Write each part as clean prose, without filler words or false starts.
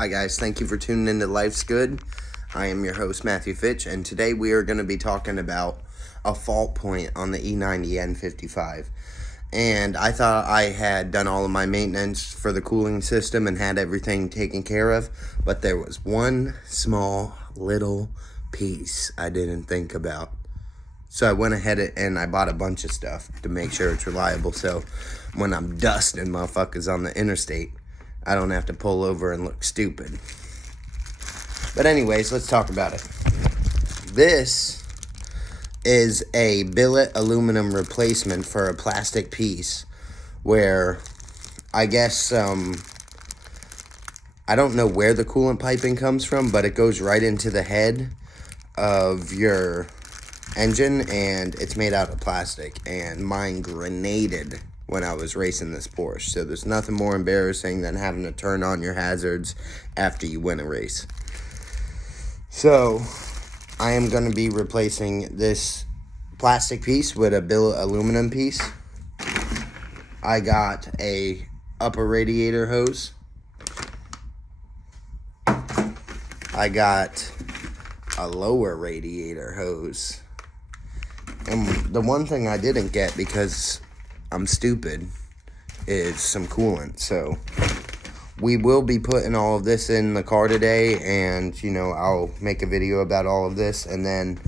Hi guys, thank you for tuning into Life's Good. I am your host Matthew Fitch, and today we are going to be talking about a fault point on the E90 N55. And I thought I had done all of my maintenance for the cooling system and had everything taken care of, but there was one small little piece I didn't think about. So I went ahead and I bought a bunch of stuff to make sure it's reliable, so when I'm dusting motherfuckers on the interstate, I don't have to pull over and look stupid. But anyways, let's talk about it. This is a billet aluminum replacement for a plastic piece where I guess, I don't know where the coolant piping comes from, but it goes right into the head of your engine and it's made out of plastic, and mine grenaded when I was racing this Porsche. So there's nothing more embarrassing than having to turn on your hazards after you win a race. So I am going to be replacing this plastic piece with a billet aluminum piece. I got a upper radiator hose. I got a lower radiator hose. And the one thing I didn't get, because I'm stupid, is some coolant. So we will be putting all of this in the car today, and I'll make a video about all of this, and then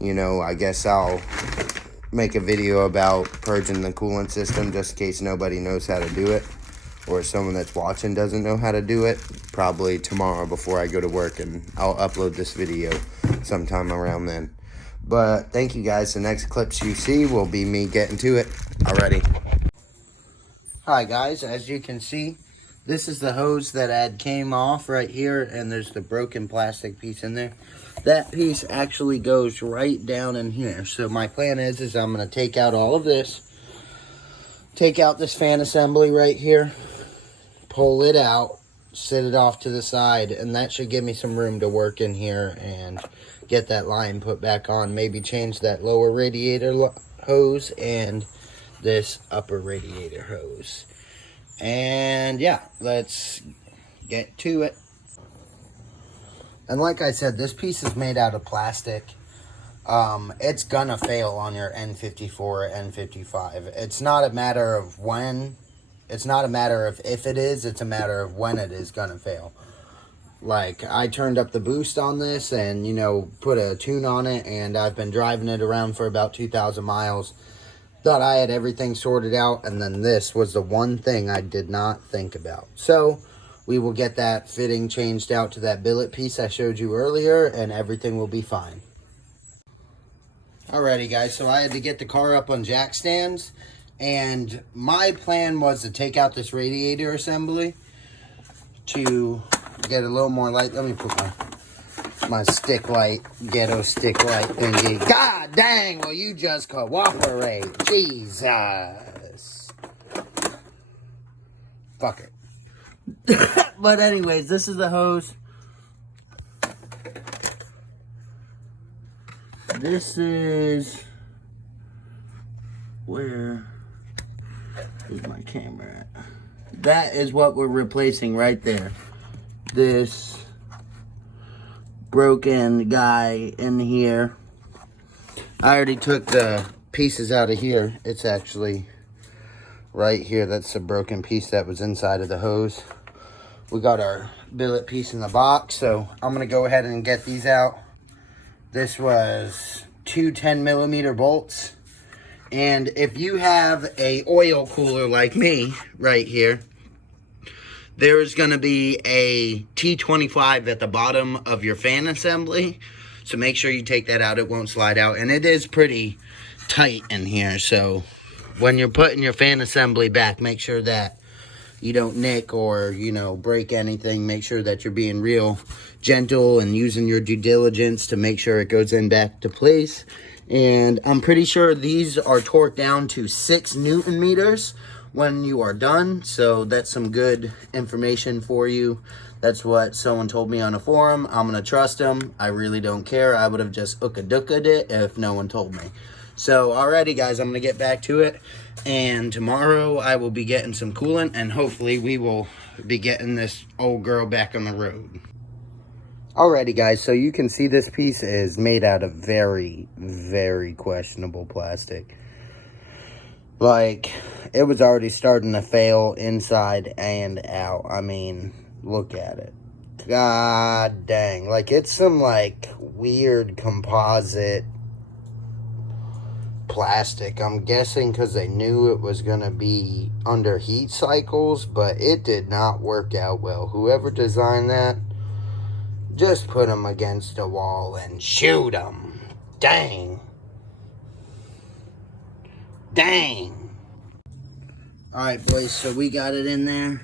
I guess I'll make a video about purging the coolant system just in case nobody knows how to do it, or someone that's watching doesn't know how to do it. Probably tomorrow before I go to work, and I'll upload this video sometime around then. But thank you guys. The next clips you see will be me getting to it already. Hi guys, as you can see, this is the hose that had came off right here, and there's the broken plastic piece in there. That piece actually goes right down in here. So my plan is I'm going to take out all of this, take out this fan assembly right here, pull it out, set it off to the side, and that should give me some room to work in here and get that line put back on. Maybe change that lower radiator hose and this upper radiator hose. And yeah, let's get to it. And like I said, this piece is made out of plastic. It's gonna fail on your N54 or N55. It's not a matter of when, it's not a matter of if it is, it's a matter of when it is gonna fail. Like, I turned up the boost on this and, put a tune on it, and I've been driving it around for about 2,000 miles. Thought I had everything sorted out, and then this was the one thing I did not think about. So, we will get that fitting changed out to that billet piece I showed you earlier, and everything will be fine. Alrighty guys, so I had to get the car up on jack stands, and my plan was to take out this radiator assembly to get a little more light. Let me put my stick light, ghetto stick light thingy. God dang, will you just cooperate? Jesus. Fuck it. But anyways, this is the hose. This is where's my camera at? That is what we're replacing right there. This broken guy in here. I already took the pieces out of here. It's actually right here. That's a broken piece that was inside of the hose. We got our billet piece in the box, so I'm gonna go ahead and get these out. This was two 10mm bolts, and if you have a oil cooler like me right here, there's going to be a T25 at the bottom of your fan assembly. So make sure you take that out. It won't slide out. And it is pretty tight in here. So when you're putting your fan assembly back, make sure that you don't nick or, break anything. Make sure that you're being real gentle and using your due diligence to make sure it goes in back to place. And I'm pretty sure these are torqued down to 6 Newton meters when you are done. So that's some good information for you. That's what someone told me on a forum. I'm gonna trust them. I really don't care. I would have just ooka-dooka'd it if no one told me. So alrighty guys, I'm gonna get back to it. And tomorrow I will be getting some coolant, and hopefully we will be getting this old girl back on the road. Alrighty guys, so you can see this piece is made out of very, very questionable plastic. Like, it was already starting to fail inside and out. I mean, look at it. God dang. Like, it's some, like, weird composite plastic. I'm guessing because they knew it was going to be under heat cycles, but it did not work out well. Whoever designed that, just put them against a wall and shoot them. Dang. Dang. Alright, boys, so we got it in there.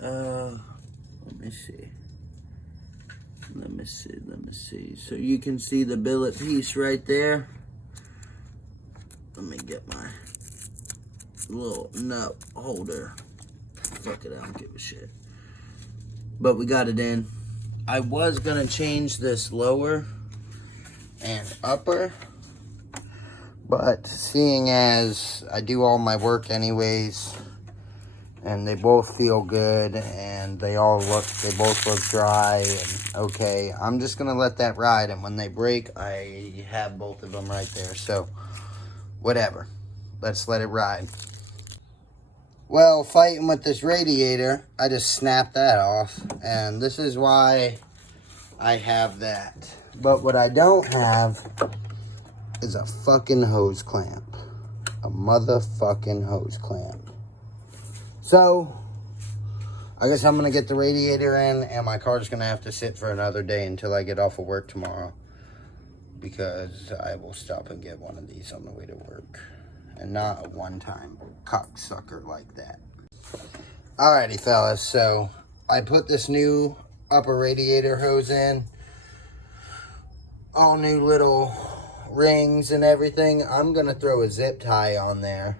Let me see. So you can see the billet piece right there. Let me get my little nut holder. Fuck it, I don't give a shit. But we got it in. I was gonna change this lower and upper, but seeing as I do all my work anyways, and they both feel good, and they both look dry and okay, I'm just gonna let that ride, and when they break, I have both of them right there, so whatever, let's let it ride. Well, fighting with this radiator, I just snapped that off, and this is why I have that. But what I don't have is a fucking hose clamp. A motherfucking hose clamp. So, I guess I'm going to get the radiator in, and my car's going to have to sit for another day until I get off of work tomorrow. Because I will stop and get one of these on the way to work. And not a one-time cocksucker like that. Alrighty, fellas. So, I put this new upper radiator hose in. All new little rings and everything. I'm going to throw a zip tie on there.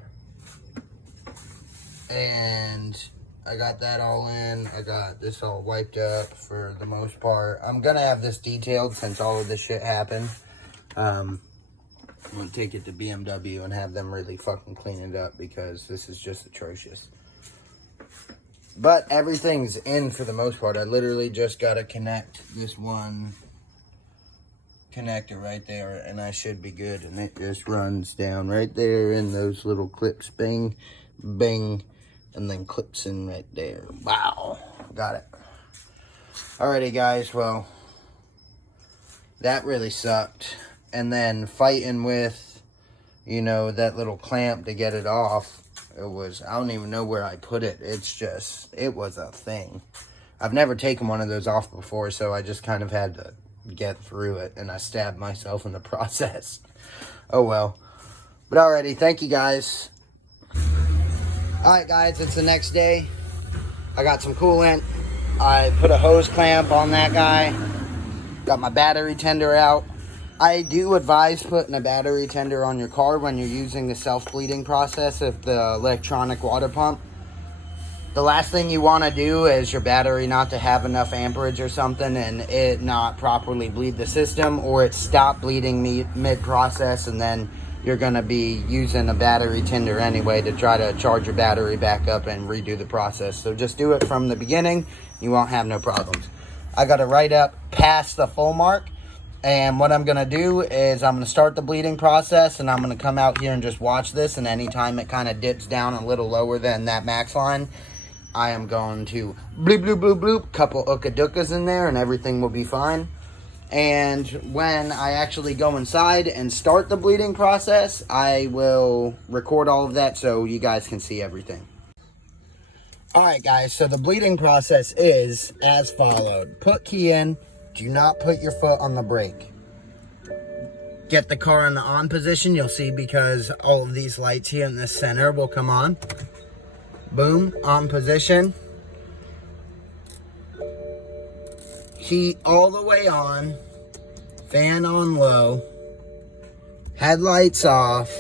And I got that all in. I got this all wiped up for the most part. I'm going to have this detailed since all of this shit happened. I'm going to take it to BMW and have them really fucking clean it up because this is just atrocious. But everything's in for the most part. I literally just got to connect this one connector right there and I should be good. And it just runs down right there in those little clips. Bing, bing. And then clips in right there. Wow. Got it. Alrighty, guys. Well, that really sucked. And then fighting with, you know, that little clamp to get it off. It was, I don't even know where I put it. It's just, it was a thing. I've never taken one of those off before, so I just kind of had to get through it. And I stabbed myself in the process. Oh, well. But alrighty, thank you, guys. Alright guys, it's the next day. I got some coolant. I put a hose clamp on that guy. Got my battery tender out. I do advise putting a battery tender on your car when you're using the self-bleeding process of the electronic water pump. The last thing you want to do is your battery not to have enough amperage or something and it not properly bleed the system, or it stop bleeding mid-process and then you're going to be using a battery tender anyway to try to charge your battery back up and redo the process. So just do it from the beginning. You won't have no problems. I got it right up past the full mark. And what I'm going to do is I'm going to start the bleeding process. And I'm going to come out here and just watch this. And anytime it kind of dips down a little lower than that max line, I am going to bloop, bloop, bloop, bloop. Couple ooka-dookas in there and everything will be fine. And when I actually go inside and start the bleeding process, I will record all of that so you guys can see everything. Alright guys, so the bleeding process is as followed. Put key in, do not put your foot on the brake. Get the car in the on position, you'll see because all of these lights here in the center will come on. Boom, on position. Heat all the way on, fan on low, headlights off,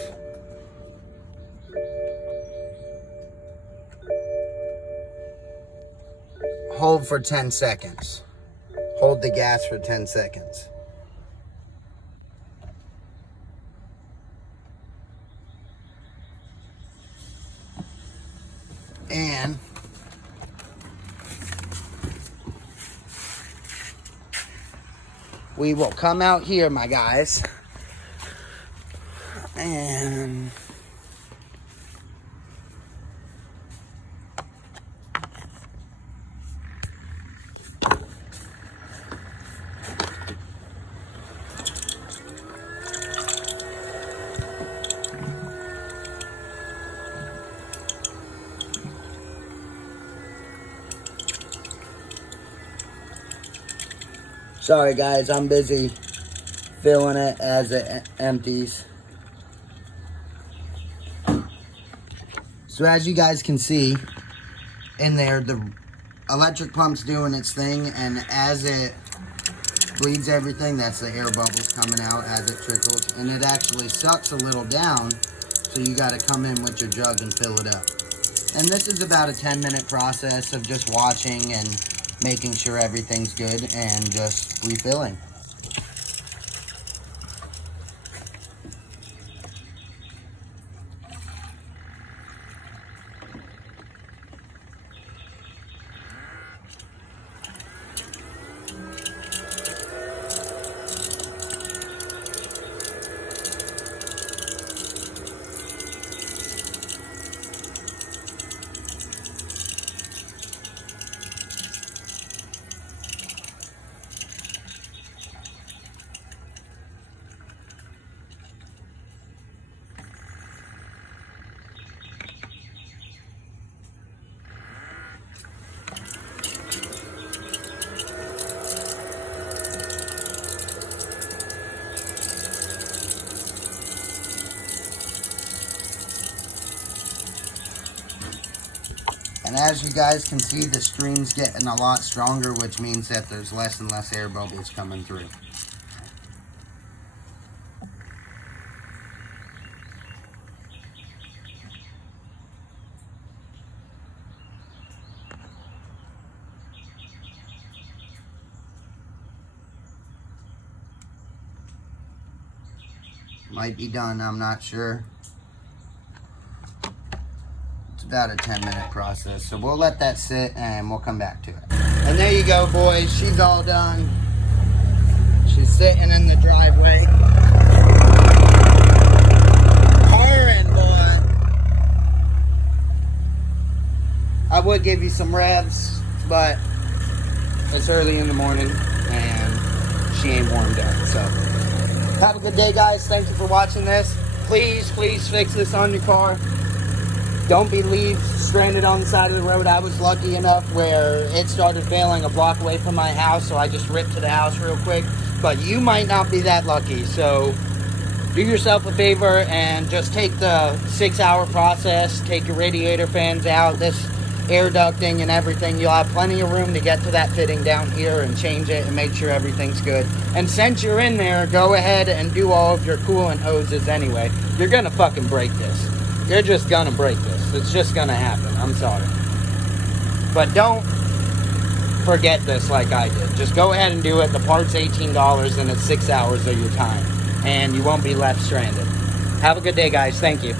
hold for 10 seconds, hold the gas for 10 seconds. And we will come out here, my guys, and sorry guys, I'm busy filling it as it empties. So as you guys can see in there, the electric pump's doing its thing, and as it bleeds everything, that's the air bubbles coming out as it trickles, and it actually sucks a little down, so you got to come in with your jug and fill it up. And this is about a 10-minute process of just watching and making sure everything's good and just refilling. And as you guys can see, the stream's getting a lot stronger, which means that there's less and less air bubbles coming through. Might be done, I'm not sure. About a 10-minute process, so we'll let that sit and we'll come back to it. And there you go, boys, she's all done. She's sitting in the driveway. Purring, boy. I would give you some revs, but it's early in the morning and she ain't warmed up. So have a good day, guys. Thank you for watching this. Please fix this on your car. Don't be stranded on the side of the road. I was lucky enough where it started failing a block away from my house, so I just ripped to the house real quick. But you might not be that lucky, so do yourself a favor and just take the 6-hour process. Take your radiator fans out, this air ducting and everything. You'll have plenty of room to get to that fitting down here and change it and make sure everything's good. And since you're in there, go ahead and do all of your coolant hoses anyway. You're gonna fucking break this. You're just gonna break this. It's just gonna happen. I'm sorry. But don't forget this like I did. Just go ahead and do it. The part's $18 and it's 6 hours of your time. And you won't be left stranded. Have a good day, guys. Thank you.